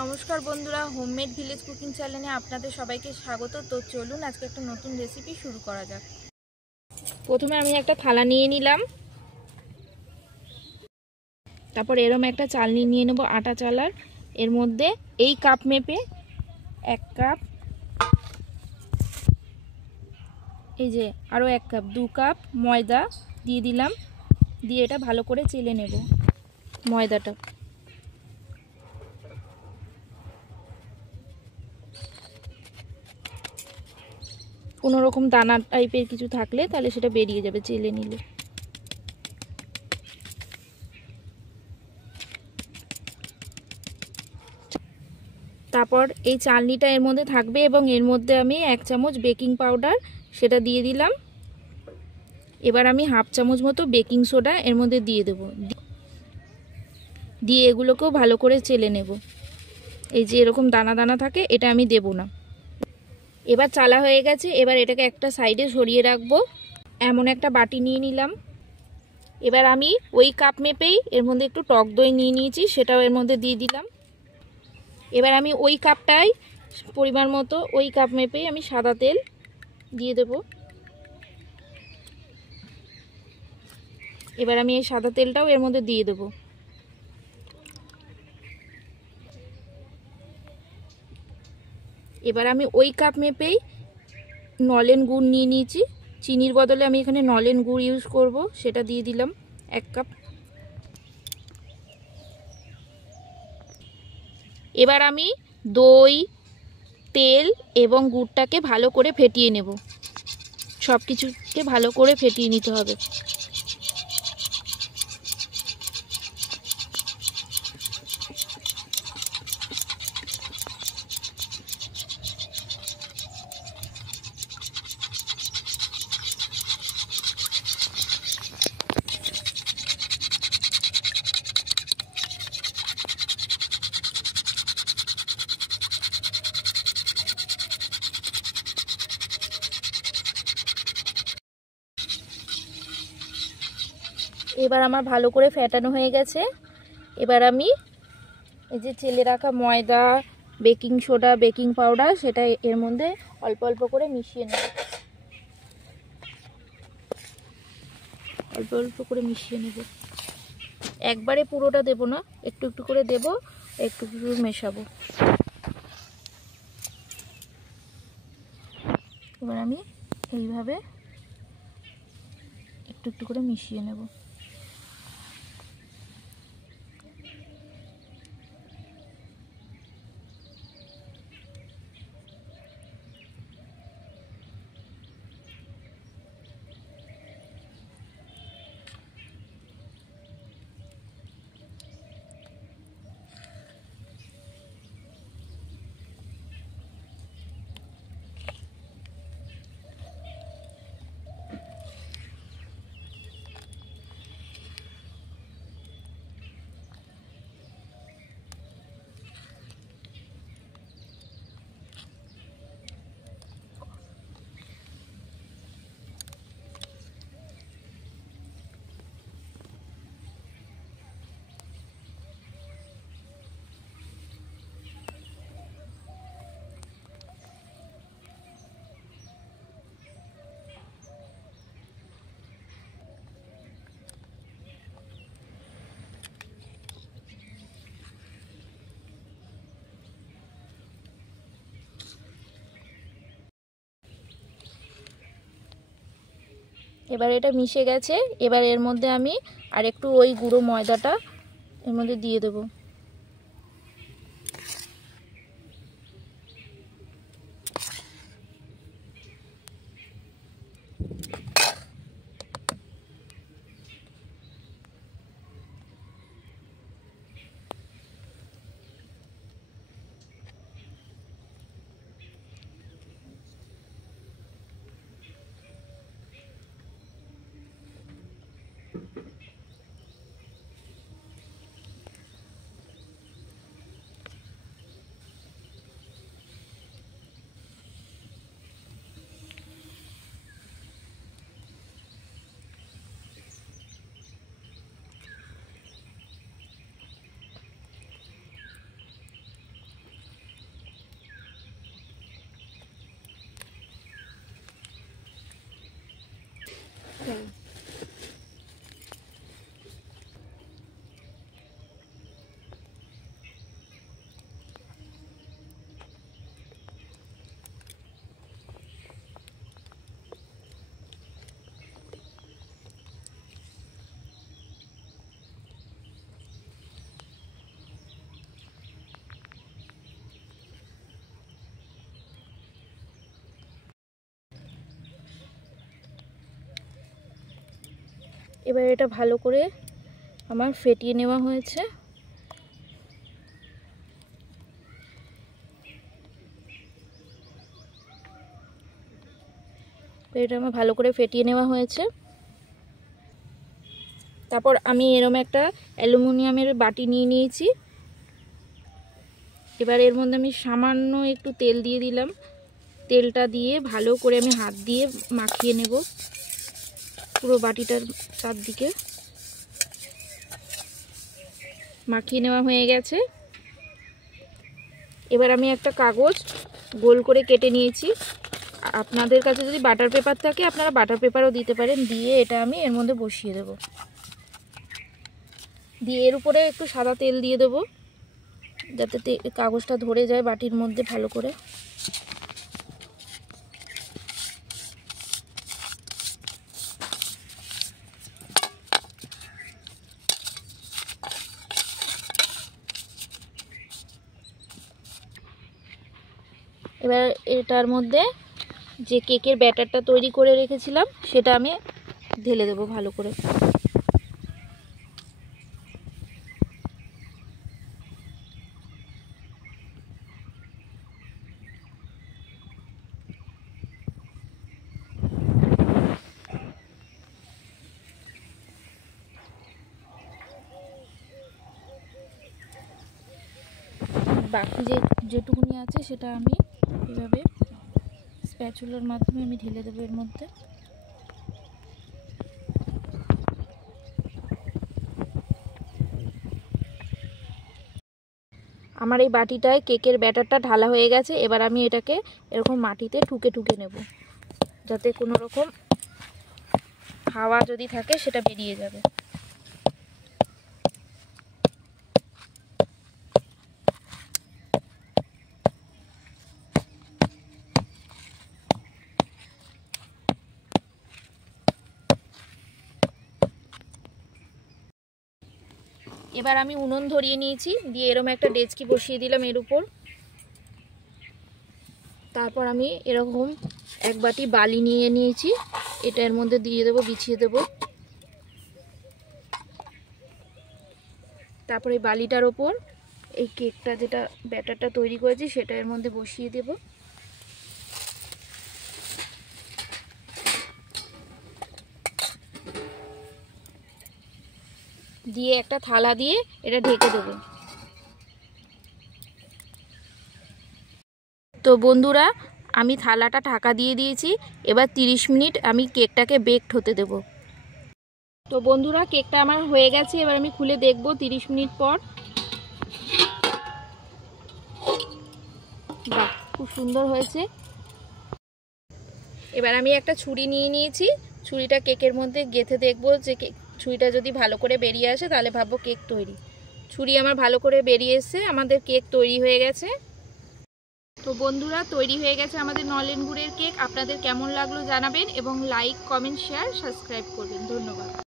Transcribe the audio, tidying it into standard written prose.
নমস্কার বন্ধুরা, homemade village cooking চ্যানেলে আপনাদের সবাইকে স্বাগত। তো চলুন আজকে একটা নতুন রেসিপি শুরু করা যাক। প্রথমে আমি একটা থালা নিয়ে নিলাম, তারপর এরকম একটা চালনি নিয়ে নেব, আটা চালার। এর মধ্যে এই কাপ মেপে 1 কাপ, এই যে আরও 1 কাপ, 2 কাপ ময়দা দিয়ে দিলাম। দিয়ে এটা ভালো করে চেলে নেব ময়দাটা। কোনো রকম দানা টাইপের কিছু থাকলে তাহলে সেটা বেরিয়ে যাবে চেলে নিলে। তারপর এই চালনিটা এর মধ্যে থাকবে এবং এর মধ্যে আমি 1 চামচ বেকিং পাউডার সেটা দিয়ে দিলাম। এবার আমি 1/2 চামচ মতো বেকিং সোডা এর মধ্যে দিয়ে দেব, দিয়ে এগুলোকেও ভালো করে চেলে নেব। এই যে এরকম দানা দানা থাকে, এটা আমি দেব না। এবার চালা হয়ে গেছে, এবার এটাকে একটা সাইডে সরিয়ে রাখবো। এমন একটা বাটি নিয়ে নিলাম। এবার আমি ওই কাপ মেপেই এর মধ্যে একটু টক দই নিয়ে নিয়েছি, সেটাও এর মধ্যে দিয়ে দিলাম। এবার আমি ওই কাপটাই পরিমাণ মতো, ওই কাপ মেপেই আমি সাদা তেল দিয়ে দেব। এবার আমি এই সাদা তেলটাও এর মধ্যে দিয়ে দেব। এবার আমি ওই কাপ মেপেই নলেন গুড় নিয়ে নিয়েছি। চিনির বদলে আমি এখানে নলেন গুড় ইউজ করব, সেটা দিয়ে দিলাম 1 কাপ। এবার আমি দই, তেল এবং গুড়টাকে ভালো করে ফেটিয়ে নেব। সব কিছুকে ভালো করে ফেটিয়ে নিতে হবে। এবার আমার ভালো করে ফেটানো হয়ে গেছে। এবার আমি এই যে চেলে রাখা ময়দা, বেকিং সোডা, বেকিং পাউডার সেটা এর মধ্যে অল্প অল্প করে মিশিয়ে নেব। অল্প অল্প করে মিশিয়ে নেব, একবারে পুরোটা দেব না, একটু একটু করে দেব, একটু একটু মেশাবো। এবার আমি এইভাবে একটু একটু করে মিশিয়ে নেব। এবার এটা মিশে গেছে। এবার এর মধ্যে আমি আর একটু ওই গুঁড়ো ময়দাটা এর মধ্যে দিয়ে দেব। এবার এটা ভালো করে আমার ফেটিয়ে নেওয়া হয়েছে। এটা আমার ভালো করে ফেটিয়ে নেওয়া হয়েছে। তারপর আমি এরকম একটা অ্যালুমিনিয়ামের বাটি নিয়ে নিয়েছি। এবার এর মধ্যে আমি সামান্য একটু তেল দিয়ে দিলাম। তেলটা দিয়ে ভালো করে আমি হাত দিয়ে মাখিয়ে নেব পুরো বাটিটার চারদিকে। মাখিয়ে নেওয়া হয়ে গেছে। এবার আমি একটা কাগজ গোল করে কেটে নিয়েছি। আপনাদের কাছে যদি বাটার পেপার থাকে আপনারা বাটার পেপারও দিতে পারেন। দিয়ে এটা আমি এর মধ্যে বসিয়ে দেব। দিয়ে এর উপরে একটু সাদা তেল দিয়ে দেব যাতে কাগজটা ধরে যায় বাটির মধ্যে ভালো করে। এবার এটার মধ্যে যে কেকের ব্যাটারটা তৈরি করে রেখেছিলাম সেটা আমি ঢেলে দেব ভালো করে। বাকি যেটুকুনি আছে সেটা আমি এভাবে স্প্যাচুলার মাধ্যমে আমি ঢেলে দেবো এর মধ্যে। আমার এই বাটিটায় কেকের ব্যাটারটা ঢালা হয়ে গেছে। এবার আমি এটাকে এরকম মাটিতে ঠুকে ঠুকে নেব যাতে কোনো রকম হাওয়া যদি থাকে সেটা বেরিয়ে যাবে। এবার আমি উনুন ধরিয়ে নিয়েছি। দিয়ে এরকম একটা ডেচকি বসিয়ে দিলাম এর উপর। তারপর আমি এরকম এক বাটি বালি নিয়ে নিয়েছি। এটা এর মধ্যে দিয়ে দেবো, বিছিয়ে দেবো। তারপর এই বালিটার ওপর এই কেকটা যেটা ব্যাটারটা তৈরি করেছি সেটা এর মধ্যে বসিয়ে দেব। দিয়ে একটা থালা দিয়ে এটা ঢেকে দেবো। তো বন্ধুরা আমি থালাটা ঢাকা দিয়ে দিয়েছি। এবার 30 মিনিট আমি কেকটাকে বেকড হতে দেব। তো বন্ধুরা কেকটা আমার হয়ে গেছে। এবার আমি খুলে দেখব 30 মিনিট পর। বাহ, খুব সুন্দর হয়েছে। এবার আমি একটা ছুরি নিয়ে নিয়েছি। ছুরিটা কেকের মধ্যে গেঁথে দেখব যে ছুরিটা যদি ভালো করে বেরিয়ে আসে তাহলে ভাববো কেক তৈরি। ছুরি আমার ভালো করে বেরিয়ে এসে আমাদের কেক তৈরি হয়ে গেছে। তো বন্ধুরা তৈরি হয়ে গেছে আমাদের নলেন গুড়ের কেক। আপনাদের কেমন লাগলো জানাবেন এবং লাইক, কমেন্ট, শেয়ার, সাবস্ক্রাইব করবেন। ধন্যবাদ।